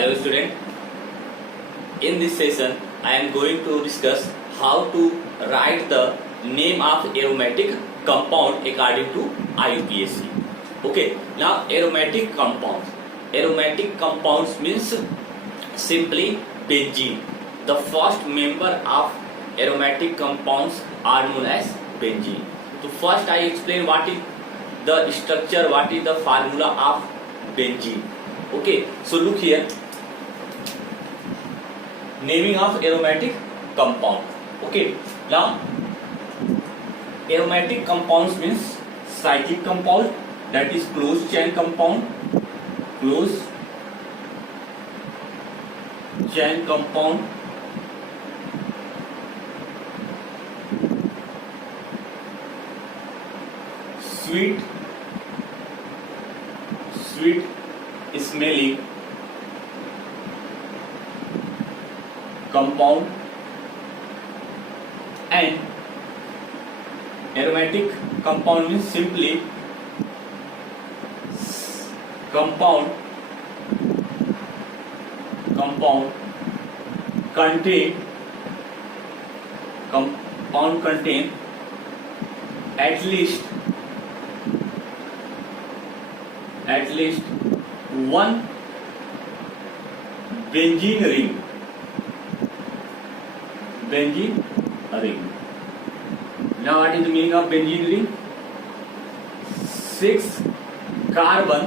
Hello student, in this session I am going to discuss how to write the name of aromatic compound according to IUPAC. Okay, now aromatic compounds. Aromatic compounds means simply benzene. The first member of aromatic compounds are known as benzene. So first I explain what is the structure, what is the formula of benzene. Okay, so look here, naming of aromatic compound. Okay, now aromatic compounds means cyclic compound, that is closed chain compound, closed chain compound, sweet smelling compound, and aromatic compound means simply compound contain at least one benzene ring. Now what is the meaning of benzene ring? 6 carbon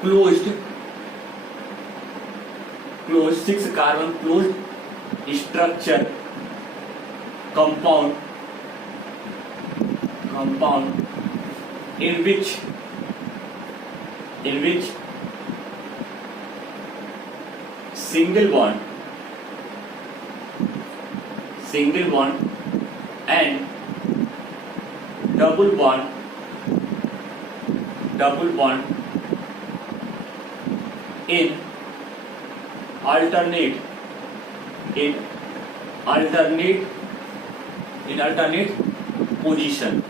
closed 6 carbon closed structure compound in which single bond and double bond in alternate position.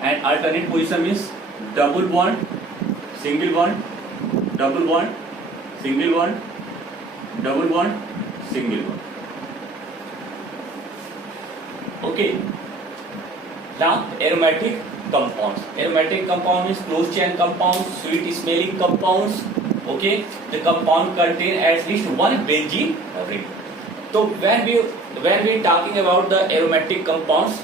And alternate position means double bond, single bond, double bond, single bond, double bond, single bond. Okay. Now aromatic compounds. Aromatic compound means closed chain compounds, sweet smelling compounds. Okay, the compound contain at least one benzene ring. So when we talking about the aromatic compounds,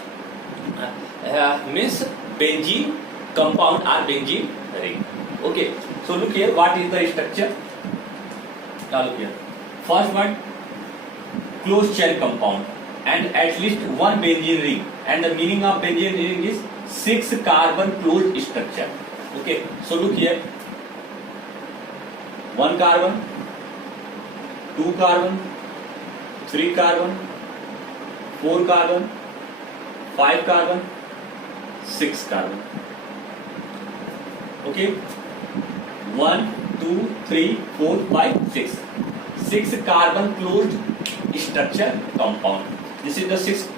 means benzene compound or benzene ring. Okay, so look here, what is the structure? Now look here. First one, closed chain compound and at least one benzene ring, and the meaning of benzene ring is 6 carbon closed structure. Okay, so look here, 1 carbon, 2 carbon, 3 carbon, 4 carbon, 5 carbon, 6 carbon. Okay, 1, 2, 3, 4, 5, 6. 6 carbon closed structure compound. This is the 6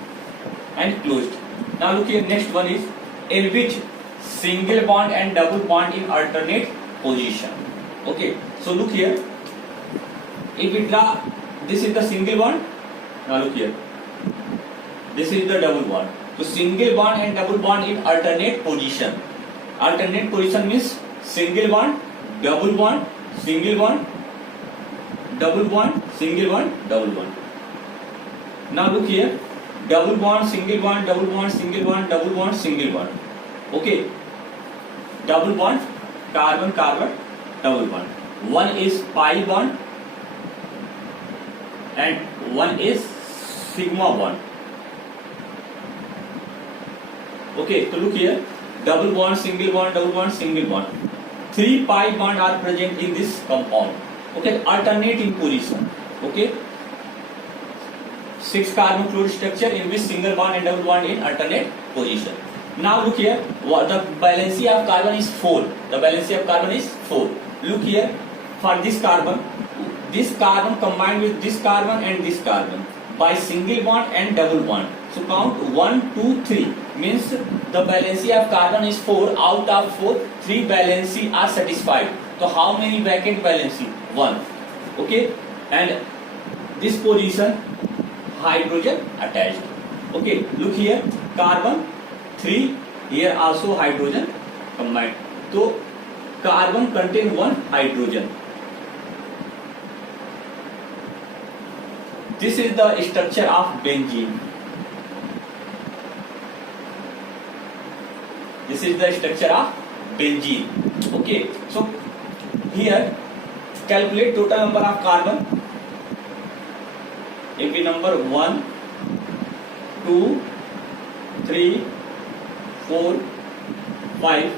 and closed. Now look here, next one is in which single bond and double bond in alternate position. Okay, so look here, if we draw, this is the single bond. Now look here, this is the double bond. So single bond and double bond in alternate position. Alternate position means single bond, double bond, single bond, double bond, single bond, double bond. Now look here, double bond, single bond, double bond, single bond, double bond, single bond. Okay, double bond, carbon carbon, double bond. One is pi bond and one is sigma bond. Okay, so look here, double bond, single bond, double bond, single bond. 3 pi bond are present in this compound. Okay, alternate in position. Okay, 6 carbon closed structure in which single bond and double bond in alternate position. Now look here, the valency of carbon is 4. The valency of carbon is 4. Look here, for this carbon combined with this carbon and this carbon by single bond and double bond. So count 1, 2, 3 means the valency of carbon is 4. Out of 4, 3 valency are satisfied. So how many vacant valency? 1. Okay, and this position hydrogen attached. Okay, look here, carbon 3, here also hydrogen combined. So carbon contain 1 hydrogen. This is the structure of benzene. This is the structure of benzene. Okay, so here calculate total number of carbon. It will number 1, 2, 3, 4, 5,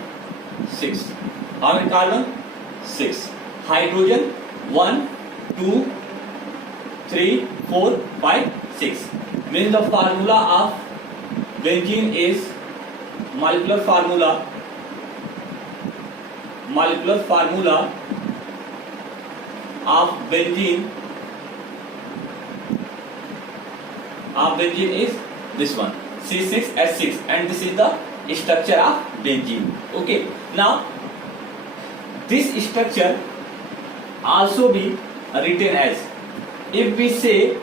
6. How many carbon? 6. Hydrogen 1, 2, 3, 4, 5, 6. Means the formula of benzene is molecular formula of benzene is this one, C6H6, and this is the structure of benzene. Okay, now this structure also be written as, if we say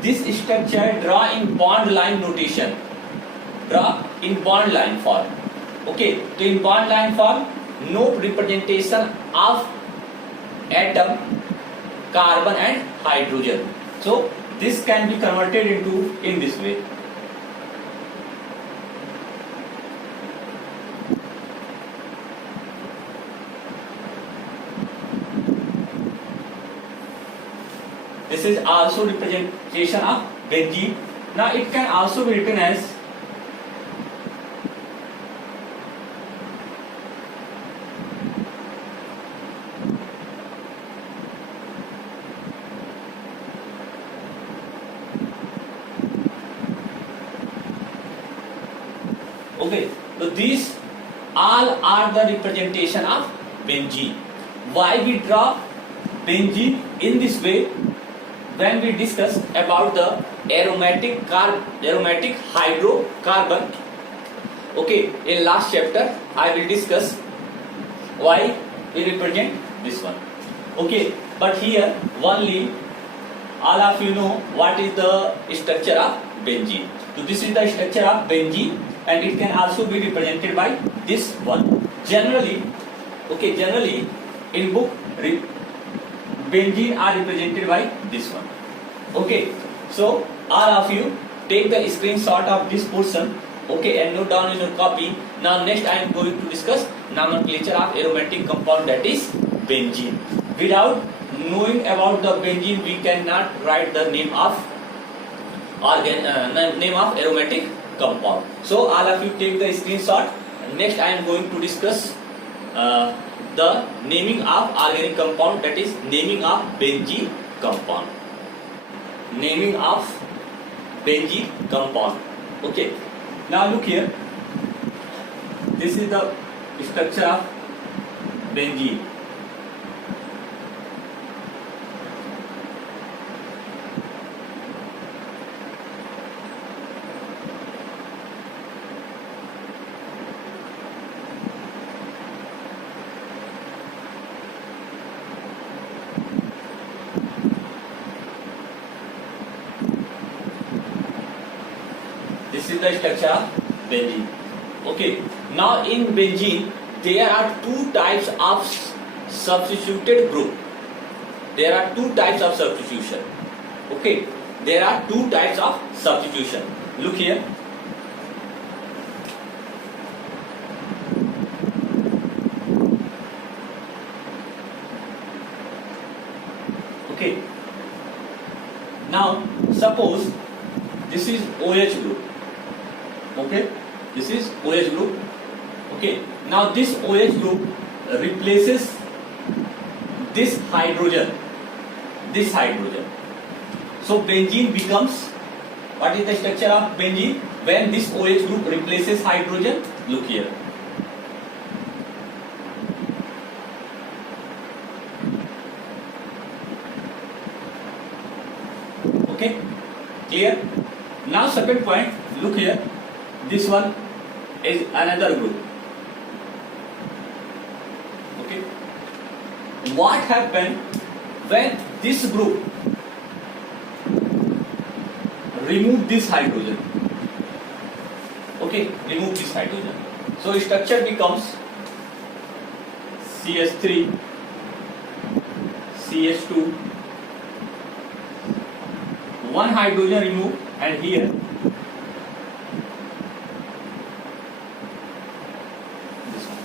this structure draw in bond line notation, draw in bond line form. Okay, so in bond line form, no representation of atom, carbon and hydrogen. So this can be converted into in this way. This is also representation of benzene. Now it can also be written as okay, so these all are the representation of benzene. Why we draw benzene in this way? When we discuss about the aromatic hydrocarbon, okay, in last chapter I will discuss why we represent this one. Okay, but here only all of you know what is the structure of benzene. So this is the structure of benzene, and it can also be represented by this one. Generally, okay, generally in book benzene are represented by this one. Okay, so all of you take the screenshot of this portion, okay, and note down in your copy. Now next I am going to discuss nomenclature of aromatic compound, that is benzene. Without knowing about the benzene, we cannot write the name of aromatic compound. So all of you take the screenshot. Next I am going to discuss the naming of organic compound, that is naming of benzene compound. Naming of benzene compound. Okay, now look here, this is the structure of benzene. This is the structure of benzene. Okay, now in benzene there are two types of substituted group. There are two types of substitution. Okay, there are two types of substitution. Look here. Okay, now suppose this is OH group. Okay, this is OH group. Okay, now this OH group replaces this hydrogen. So benzene becomes, what is the structure of benzene when this OH group replaces hydrogen? Look here. Okay, clear? Now second point, look here. This one is another group. Okay. What happened when this group remove this hydrogen? Okay, remove this hydrogen. So structure becomes CH3, CH2, one hydrogen removed, and here this one.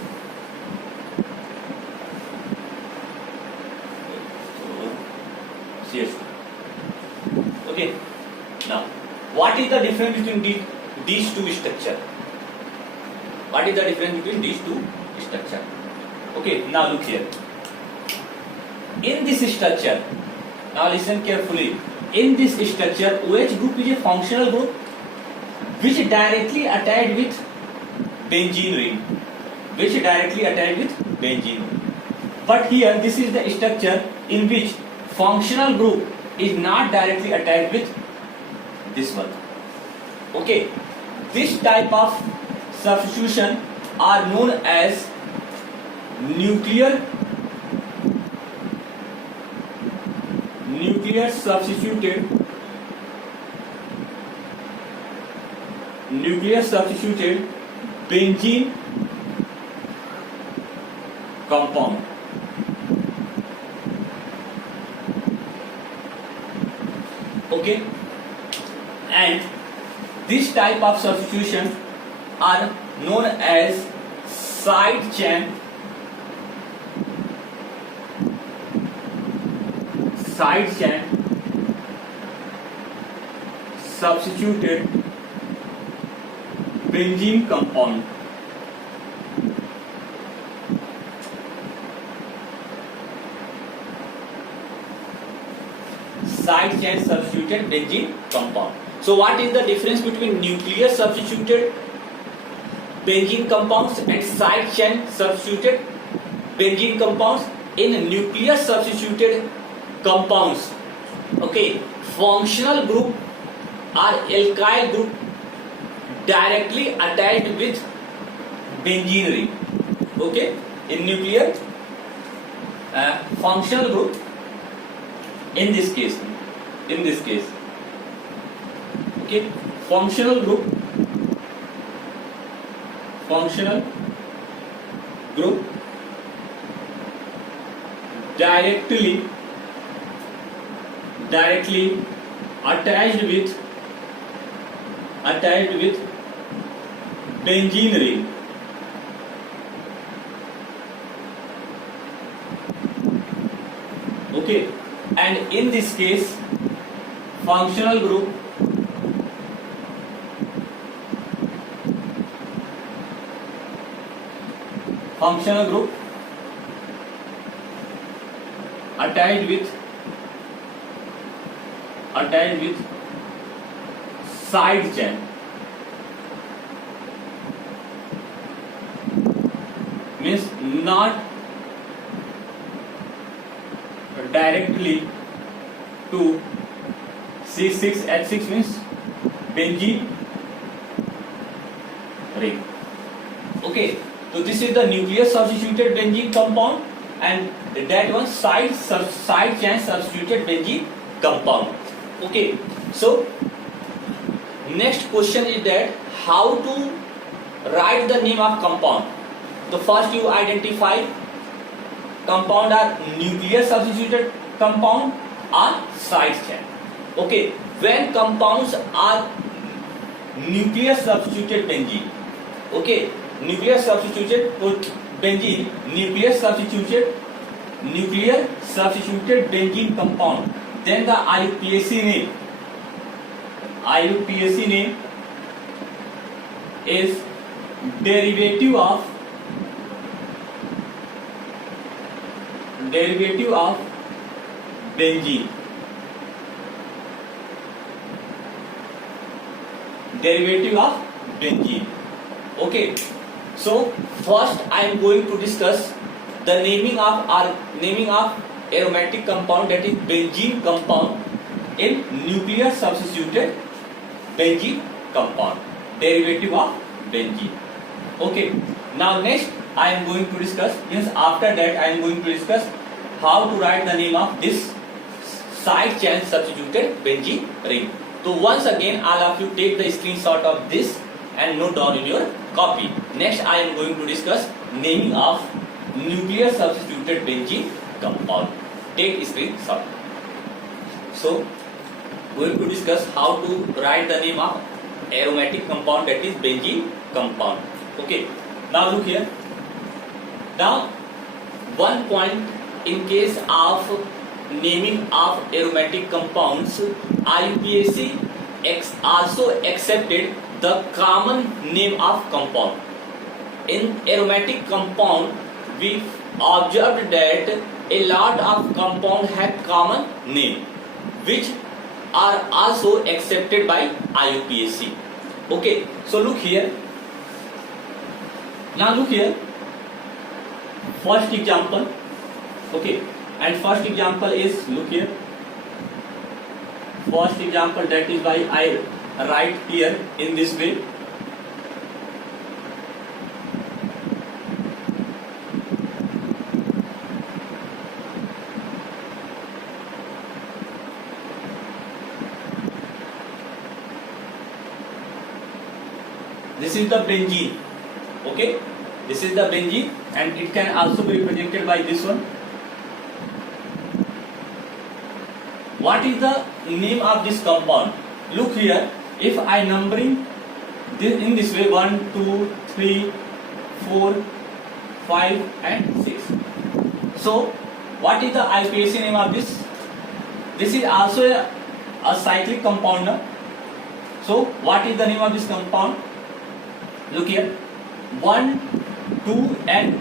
So CH2. Okay. Now, what is the difference between these two structure? What is the difference between these two structure? Okay, now look here. In this structure, now listen carefully. In this structure, OH group is a functional group which directly attached with benzene ring. Which directly attached with benzene ring. But here, this is the structure in which functional group is not directly attached with this one. Okay, this type of substitution are known as nuclear substituted benzene compound. Okay, and this type of substitution are known as side chain substituted benzene compound. Side chain substituted benzene compound. So what is the difference between nuclear substituted benzene compounds and side chain substituted benzene compounds? In nuclear substituted compounds, okay, functional group or alkyl group directly attached with benzene ring. Okay, in nuclear functional group, in this case, okay, functional group directly attached with benzene ring. Okay, and in this case, functional group attached with side chain. Means not directly to C6H6 means benzene ring. Okay, so this is the nuclear substituted benzene compound, and that one side chain substituted benzene compound. Okay, so next question is that how to write the name of compound. So first you identify compound are nuclear substituted compound or side chain. Okay, when compounds are nuclear substituted benzene, okay, nuclear substituted benzene, nuclear substituted benzene compound, then the IUPAC name is derivative of benzene. Okay, so first I am going to discuss the naming of aromatic compound, that is benzene compound, in nuclear substituted benzene compound, derivative of benzene. Okay, now next I am going to discuss, means after that I am going to discuss how to write the name of this side chain substituted benzene ring. So once again all of you take the screenshot of this and note down in your copy. Next I am going to discuss naming of nuclear substituted benzene compound. Take screenshot. So going to discuss how to write the name of aromatic compound, that is benzene compound. Okay, now look here. Now one point, in case of naming of aromatic compounds, IUPAC also accepted the common name of compound. In aromatic compound we observed that a lot of compound have common name which are also accepted by IUPAC. Okay, so look here. Now look here. First example. Okay, and first example is, look here. First example, that is why I write here in this way. This is the benzene. Okay, this is the benzene, and it can also be represented by this one. What is the name of this compound? Look here. If I numbering this in this way, 1, 2, 3, 4, 5, and 6. So, what is the IUPAC name of this? This is also a cyclic compound. No? So, what is the name of this compound? Look here. 1, 2, and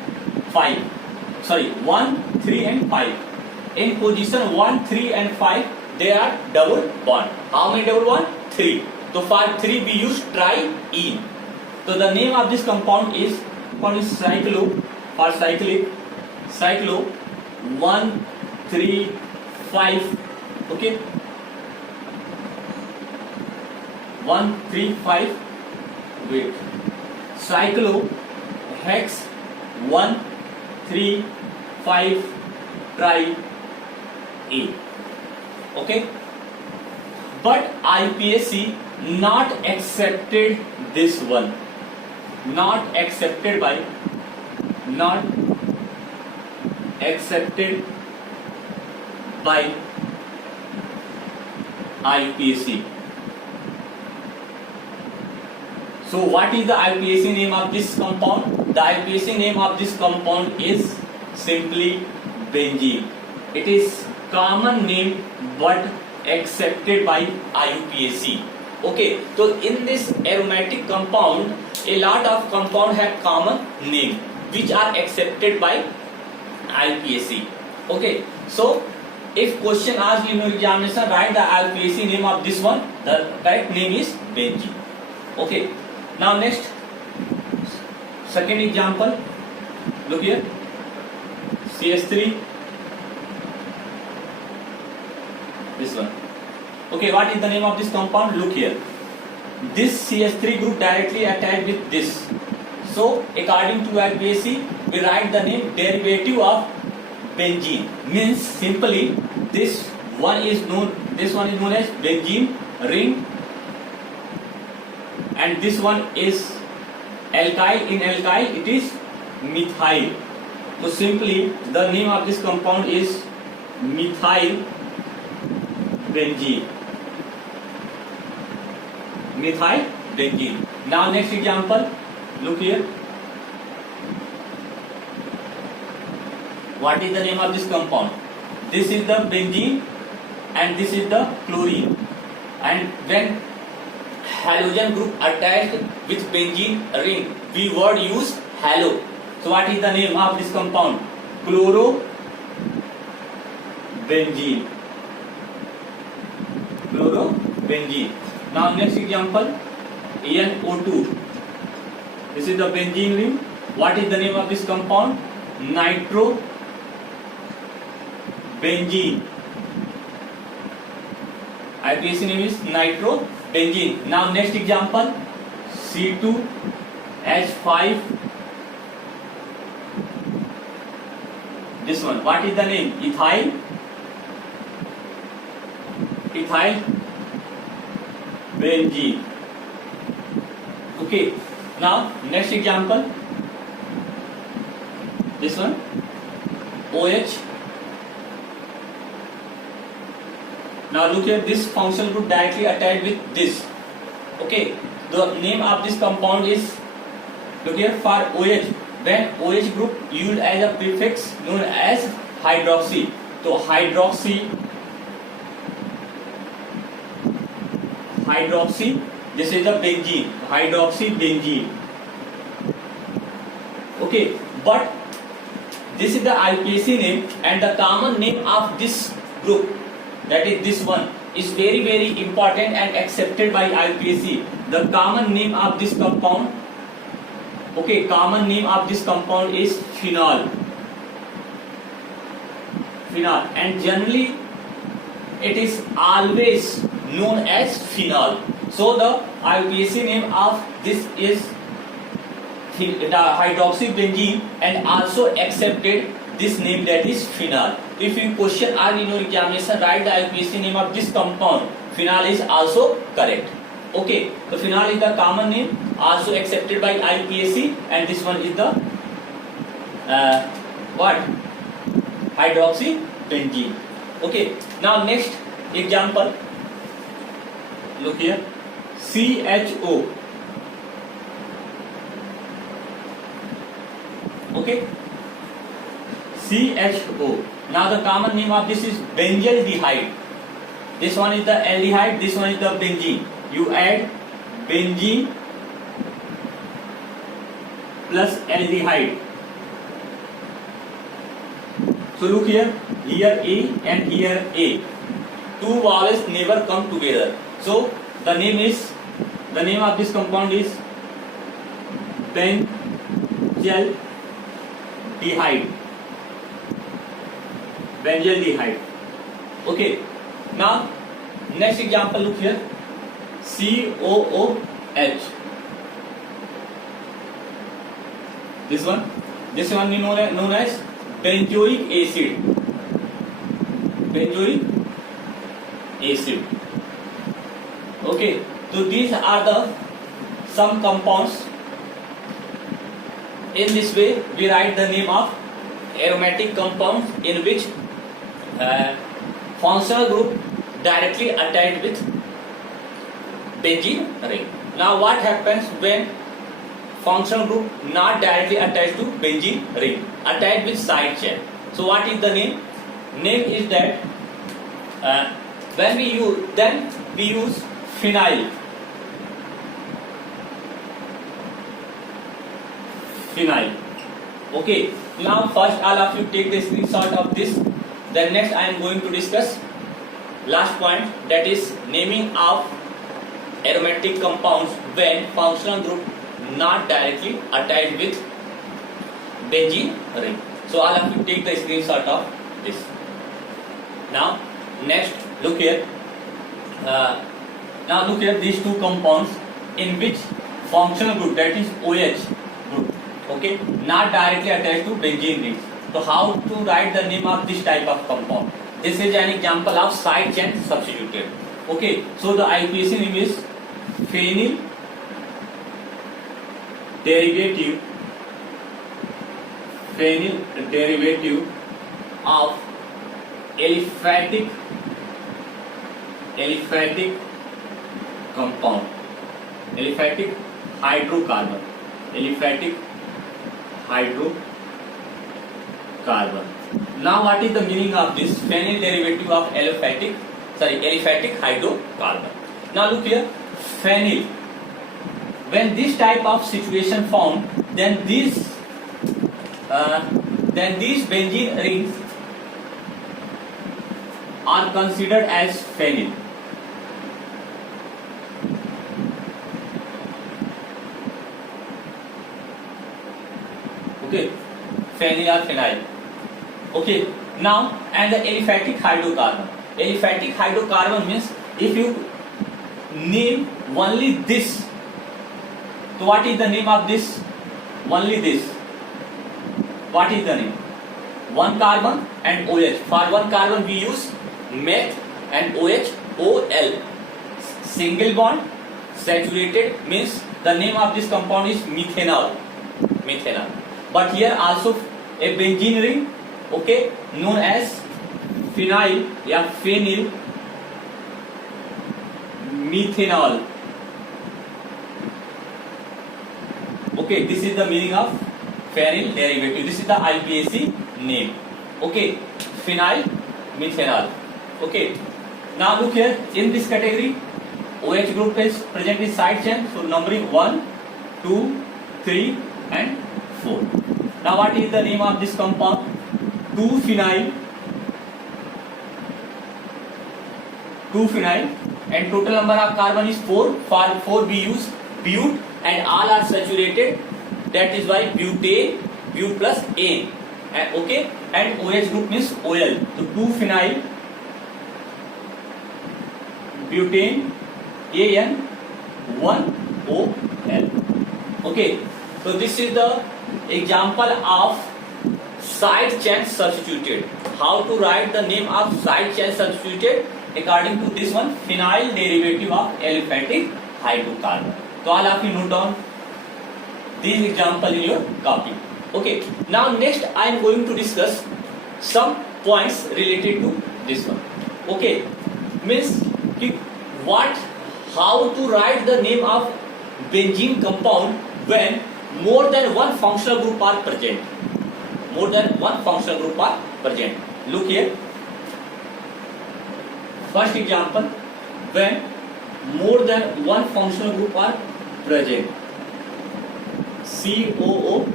5. Sorry, 1, 3, and 5. In position 1, 3, and 5, they are double bond. How many double bond? 3. So for 3 we use tri-ene. So the name of this compound is cyclo, for cyclic, cyclo 1, 3, 5. Okay, 1, 3, 5. Wait. Cyclo hex 1, 3, 5 tri-ene. Okay, but IUPAC not accepted this one. Not accepted by IUPAC. So what is the IUPAC name of this compound? The IUPAC name of this compound is simply benzene. It is common name but accepted by IUPAC. Okay, so in this aromatic compound, a lot of compound have common name which are accepted by IUPAC. Okay, so if question asked in your examination, write the IUPAC name of this one. The correct name is benzene. Okay, now next, second example. Look here. CH3. This one. Okay, what is the name of this compound? Look here. This CH3 group directly attached with this. So, according to IUPAC, we write the name derivative of benzene. Means simply this one is known as benzene ring, and this one is alkyl. In alkyl, it is methyl. So simply the name of this compound is methyl benzene. Methyl benzene. Now next example, look here. What is the name of this compound? This is the benzene and this is the chlorine. And when halogen group attached with benzene ring, we would use halo. So what is the name of this compound? Chlorobenzene. Chlorobenzene. Now next example, NO2. This is the benzene ring. What is the name of this compound? Nitrobenzene. IUPAC name is nitrobenzene. benzene. Now next example, C2H5. This one, what is the name? Ethyl benzene. Okay, now next example, this one, OH. Now look here, this functional group directly attached with this. Okay, the name of this compound is, look here, for OH, when OH group used as a prefix known as hydroxy. So hydroxy, this is the benzene, hydroxy benzene. Okay, but this is the IUPAC name, and the common name of this group, that is this one, is very very important and accepted by IUPAC. The common name of this compound, okay, common name of this compound is phenol, and generally it is always known as phenol. So the IUPAC name of this is the hydroxybenzene, and also accepted this name, that is phenol. If you question or in your examination write the IUPAC name of this compound, phenol is also correct. Okay, so phenol is the common name, also accepted by IUPAC, and this one is the what? Hydroxybenzene. Okay, now next example, look here, CHO. Okay, CHO. Now the common name of this is benzaldehyde. This one is the aldehyde, this one is the benzene. You add benzene plus aldehyde. So look here, here A and here A. Two vowels never come together. So the name of this compound is benzaldehyde. Okay, now next example, look here, COOH. This one is known as benzoic acid. Okay, so these are the some compounds. In this way we write the name of aromatic compounds in which functional group directly attached with benzene ring. Now what happens when functional group not directly attached to benzene ring, attached with side chain? So what is the name? Name is that when we use phenyl. Okay, now first all of you take the screenshot of this. Then next I am going to discuss last point, that is naming of aromatic compounds when functional group not directly attached with benzene ring. So all of you take the screenshot of this. Now next look here. Now look here, these two compounds in which functional group, that is OH group, okay, not directly attached to benzene rings. So how to write the name of this type of compound? This is an example of side chain substituted. Okay, so the IUPAC name is phenyl derivative of aliphatic compound, aliphatic hydrocarbon. Now what is the meaning of this phenyl derivative of aliphatic hydrocarbon? Now look here, phenyl, when this type of situation found, then these benzene rings are considered as phenyl. Okay, phenyl or phenyl. Okay, now and the aliphatic hydrocarbon. Aliphatic hydrocarbon means if you name only this. So what is the name of this? Only this. What is the name? One carbon and OH. For one carbon we use meth and OH, OL. Single bond, saturated, means the name of this compound is methanol. Methanol. But here also a benzene ring, okay, known as phenyl या phenyl methanol. Okay, this is the meaning of phenyl derivative. This is the IUPAC name. Okay, phenyl methanol. Okay, now look here, in this category OH group is present in side chain, so numbering 1, 2, 3 and 4. Now what is the name of this compound? 2-phenyl and total number of carbon is 4. For 4 we use bute and all are saturated, that is why butane, but plus ane. And okay, and OH group means OL, so 2-phenyl butane AN 1OL. Okay, so this is the example of side chain substituted. How to write the name of side chain substituted? According to this one, phenyl derivative of aliphatic hydrocarbon. So all of you note down these examples in your copy. Okay, now next I am going to discuss some points related to this one. Okay, means how to write the name of benzene compound when more than one functional group are present. More than one functional group are present. Look here. First example, when more than one functional group are present. COOH,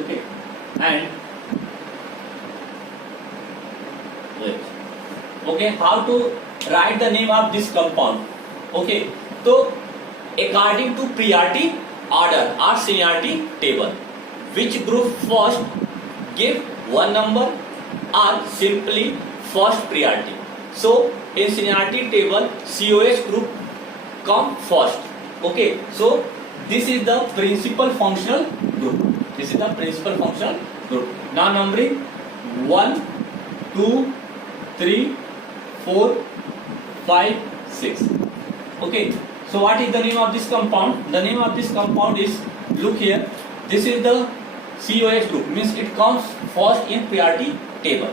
okay, and H. Okay, how to write the name of this compound? Okay, so according to priority order or seniority table, which group first give one number or simply first priority? So in seniority table, COH group come first. Okay, so this is the principal functional group. This is the principal functional group. Now numbering 1, 2, 3, 4, 5, 6. Okay, so what is the name of this compound? The name of this compound is, look here, this is the COH group, means it comes first in priority table.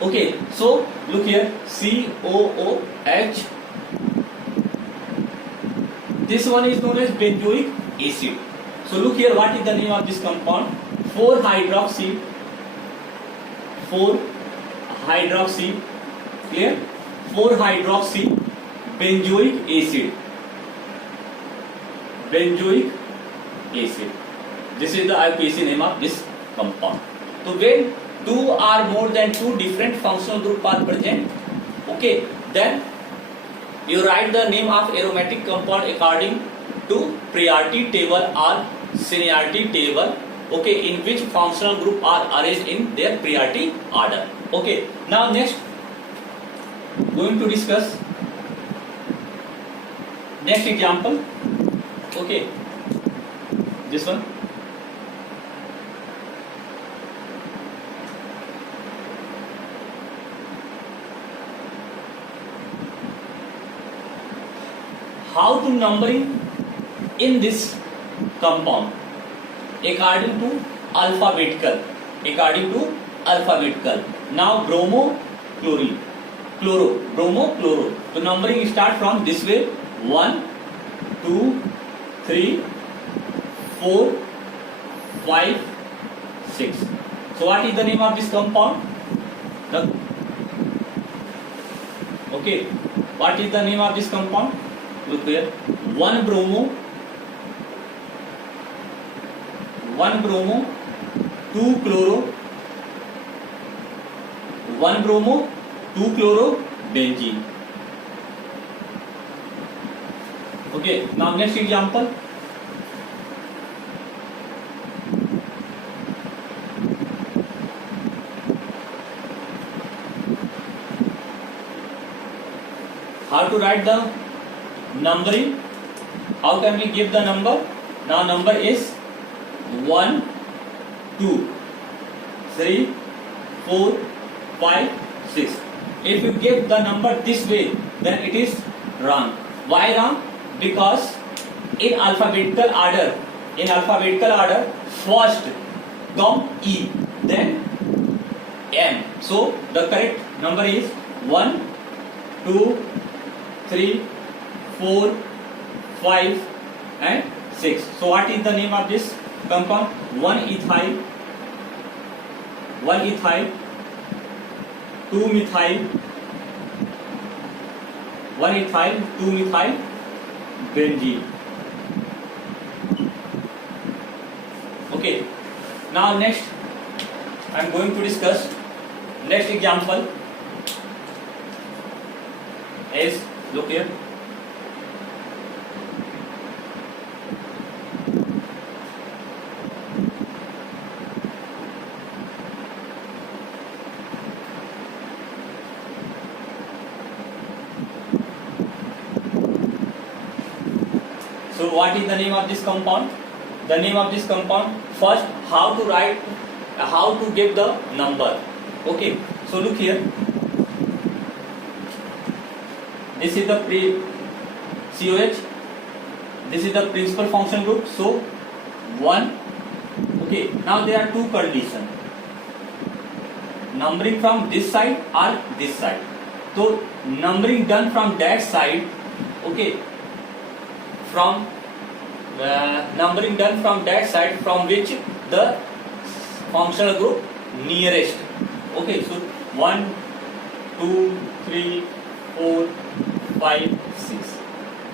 Okay, so look here, COOH. This one is known as benzoic acid. So look here, what is the name of this compound? 4-hydroxy, clear? 4-hydroxy benzoic acid. Benzoic acid. This is the IUPAC name of this compound. So when two or more than two different functional group are present, okay, then you write the name of aromatic compound according to priority table or seniority table, okay, in which functional group are arranged in their priority order. Okay, now next going to discuss next example. Okay, this one. How to numbering in this compound according to alphabetical. Now bromo, chlorine, chloro, bromo, chloro. So numbering start from this way: 1, 2, 3, 4, 5, 6. So what is the name of this compound? Okay, what is the name of this compound? Look here, 1 bromo, 2 chloro, 1 bromo, 2 chloro, benzene. Okay, now next example. to write the numbering. How can we give the number? Now number is 1, 2, 3, 4, 5, 6. If you give the number this way, then it is wrong. Why wrong? Because in alphabetical order, first come E, then M. So the correct number is 1, 2, 3, 4, 5 and 6. So what is the name of this compound? 1-ethyl, 2-methyl, 1-ethyl, 2-methyl benzene. Okay. Now next I am going to discuss next example is, look here. So what is the name of this compound? The name of this compound, first how to write, how to give the number. Okay, so look here. This is the COH. This is the principal function group. So 1. Okay, now there are two conditions. Numbering from this side or this side. So numbering done from that side. Okay, from numbering done from that side from which the functional group nearest. Okay, so 1, 2, 3, 4, 5, 6.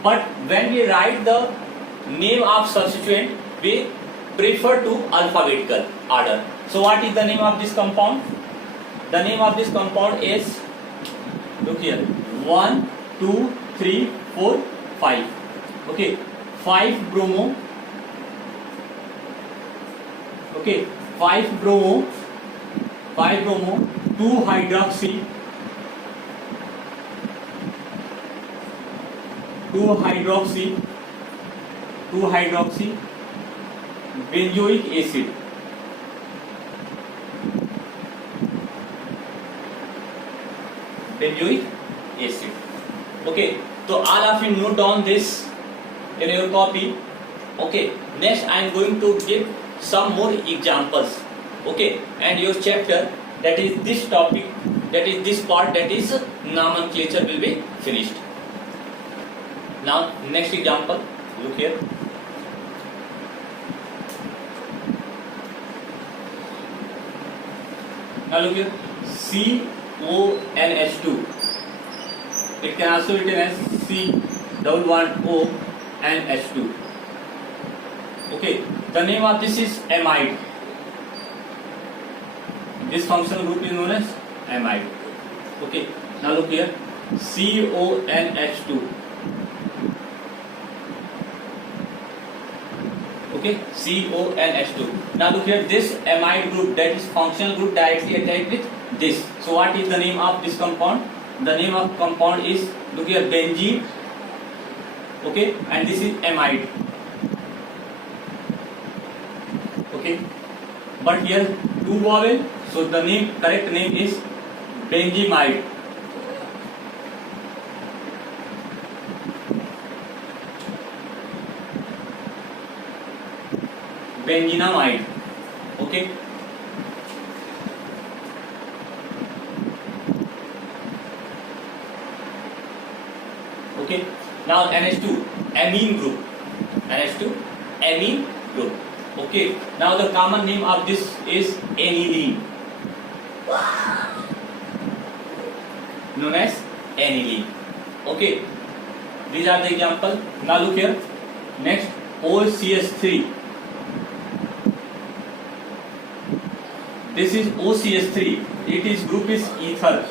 But when we write the name of substituent, we prefer to alphabetical order. So what is the name of this compound? The name of this compound is, look here, 1, 2, 3, 4, 5. Okay, 5 bromo. Okay, 5 bromo, 2 hydroxy, 2 hydroxy benzoic acid. Okay, so all of you note down this in your copy. Okay, next I am going to give some more examples. Okay, and your chapter, that is this topic, that is this part, that is nomenclature, will be finished. Now next example, look here. Now look here, CONH2. It can also be written as C11O and H2. Okay, the name of this is amide. This functional group is known as amide. Okay, now look here, CONH2. Okay, CONH2. Now look here, this amide group, that is functional group, directly attached with this. So what is the name of this compound? The name of compound is, look here, benzene. Okay, and this is amide. Okay, but here two vowel, so the name, correct name is benzimide. Benzenamide. Okay, okay, now NH2 amine group, NH2 amine group. Okay, now the common name of this is aniline, known as aniline. Okay, these are the example. Now look here, next OCH3. This is OCH3. It is group is ether.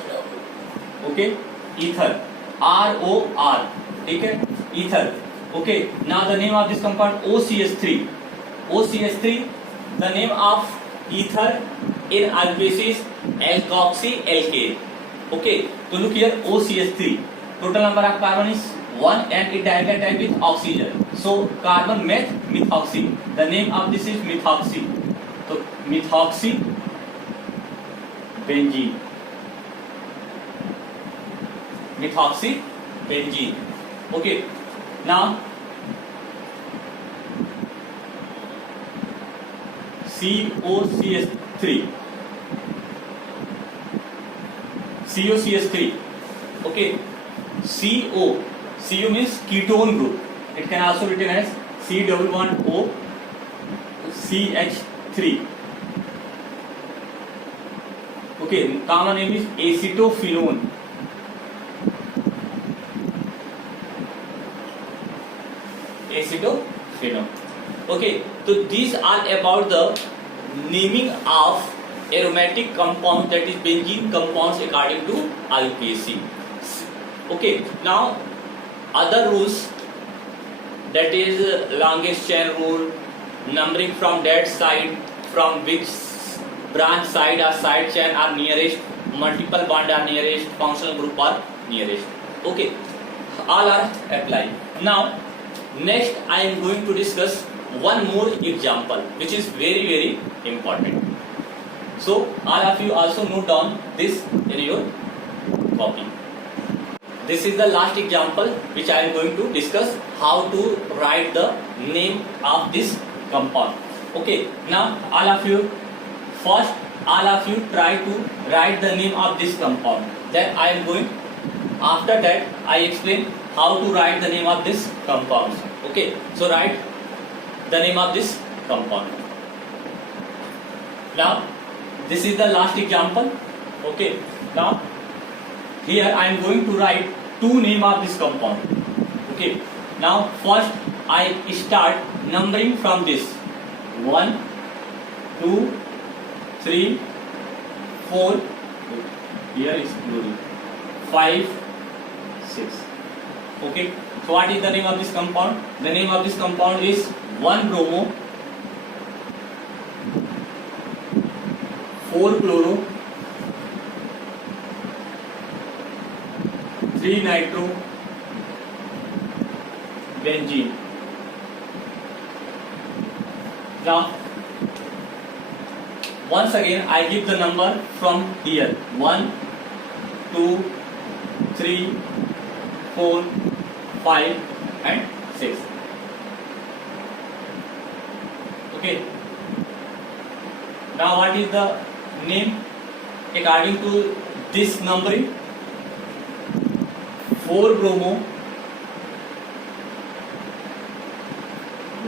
Okay, ether, ROR. Okay, ether. Okay, now the name of this compound OCH3. OCH3, the name of ether in alphabet is alkoxy alkane. Okay, so look here, OCH3. total number of carbon is 1 and it directly attack with oxygen. So carbon meth methoxy. The name of this is methoxy. So methoxy benzene. Methoxy benzene. Okay. Now COCS3. COCS3. Okay. CO means ketone group. It can also written as C11O CH3. Okay. Common name is acetophenone. Acetophenone. Okay, so these are about the naming of aromatic compounds, that is benzene compounds according to IUPAC. Okay, now other rules, that is longest chain rule, numbering from that side, from which branch side or side chain are nearest, multiple bond are nearest, functional group are nearest. Okay, all are applied. Now next I am going to discuss one more example which is very important. So all of you also note down this in your copy. This is the last example which I am going to discuss, how to write the name of this compound. Okay, now all of you try to write the name of this compound. Then I am going, after that I explain how to write the name of this compound. Okay, so write the name of this compound. Now this is the last example. Okay, now here I am going to write two name of this compound. Okay, now first I start numbering from this 1, 2, 3, 4. Here is chlorine. 5, 6. Okay, so what is the name of this compound? The name of this compound is 1-bromo, 4-chloro, 3-nitro benzene. Now once again I give the number from here 1, 2, 3, 4, 5 and 6. Okay, now what is the name according to this numbering? 4-bromo,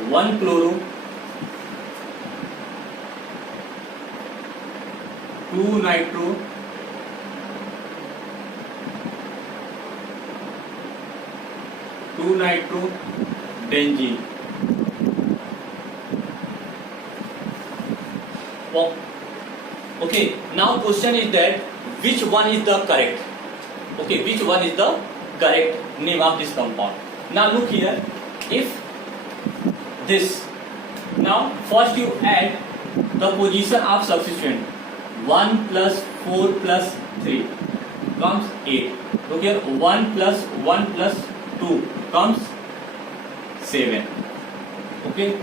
1-chloro, 2-nitro, 2-nitro benzene. Okay, now question is that which one is the correct? Okay, which one is the correct name of this compound? Now look here, if this, now first you add the position of substituent. 1 plus 4 plus 3 comes 8. Look here, 1 plus 1 plus 2 comes 7. Okay,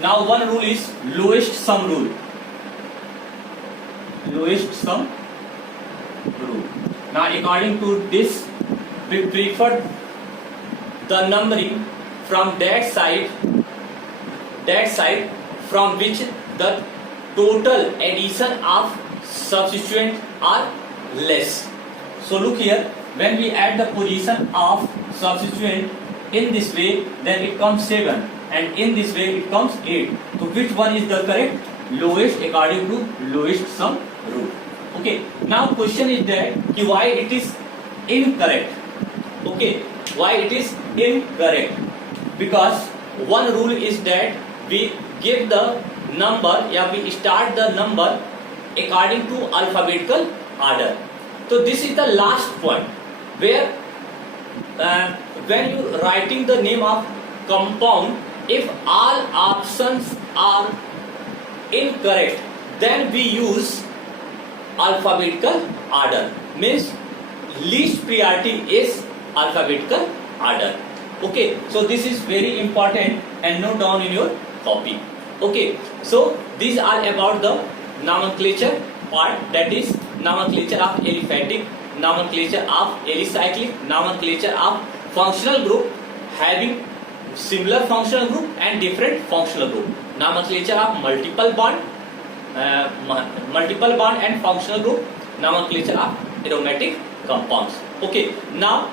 now one rule is lowest sum rule. Lowest sum rule. Now according to this, we prefer the numbering from that side from which the total addition of substituent are less. So look here, when we add the position of substituent in this way, then it comes 7, and in this way it comes 8. So which one is the correct? Lowest according to lowest sum rule. Okay, now question is that why it is incorrect. Okay, why it is incorrect? Because one rule is that we give the number, we start the number according to alphabetical order. So this is the last point where when you writing the name of compound, if all options are incorrect, then we use alphabetical order. Means least priority is alphabetical order. Okay, so this is very important and note down in your copy. Okay, so these are about the nomenclature part, that is nomenclature of aliphatic, nomenclature of alicyclic, nomenclature of functional group having similar functional group and different functional group, nomenclature of multiple bond and functional group, nomenclature of aromatic compounds. Okay, now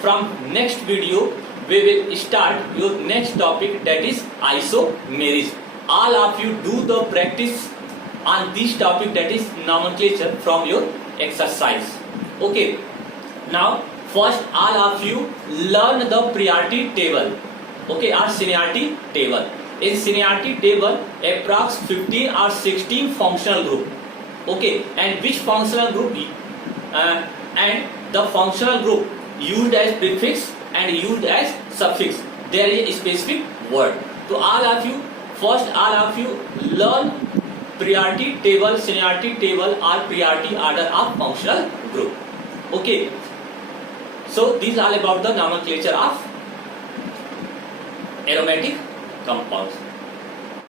from next video we will start your next topic, that is isomerism. All of you do the practice on this topic, that is nomenclature, from your exercise. Okay, now first all of you learn the priority table, okay, or seniority table. In seniority table approx 15 or 16 functional group, okay, and which functional group and the functional group used as prefix and used as suffix, there is a specific word. To all of you, first all of you learn priority table, seniority table or priority order of functional group. Okay, so these are about the nomenclature of aromatic compounds.